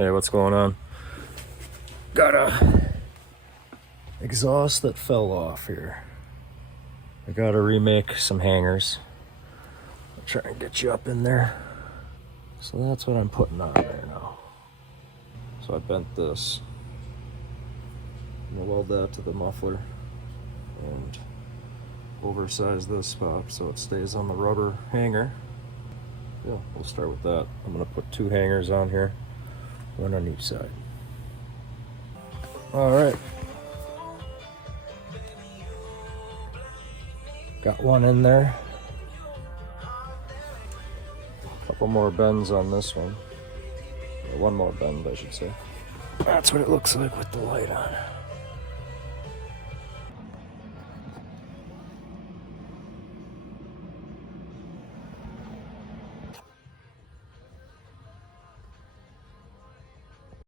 Hey, what's going on? Got a exhaust that fell off here. I gotta remake some hangers. I'll try and get you up in there. So that's what I'm putting on there now. So I bent this. I'm gonna weld that to the muffler and oversize this spot so it stays on the rubber hanger. Yeah, we'll start with that. I'm gonna put 2 hangers on here, one on each side. All right. Got one in there. A couple more bends on this one. Or one more bend, I should say. That's what it looks like with the light on.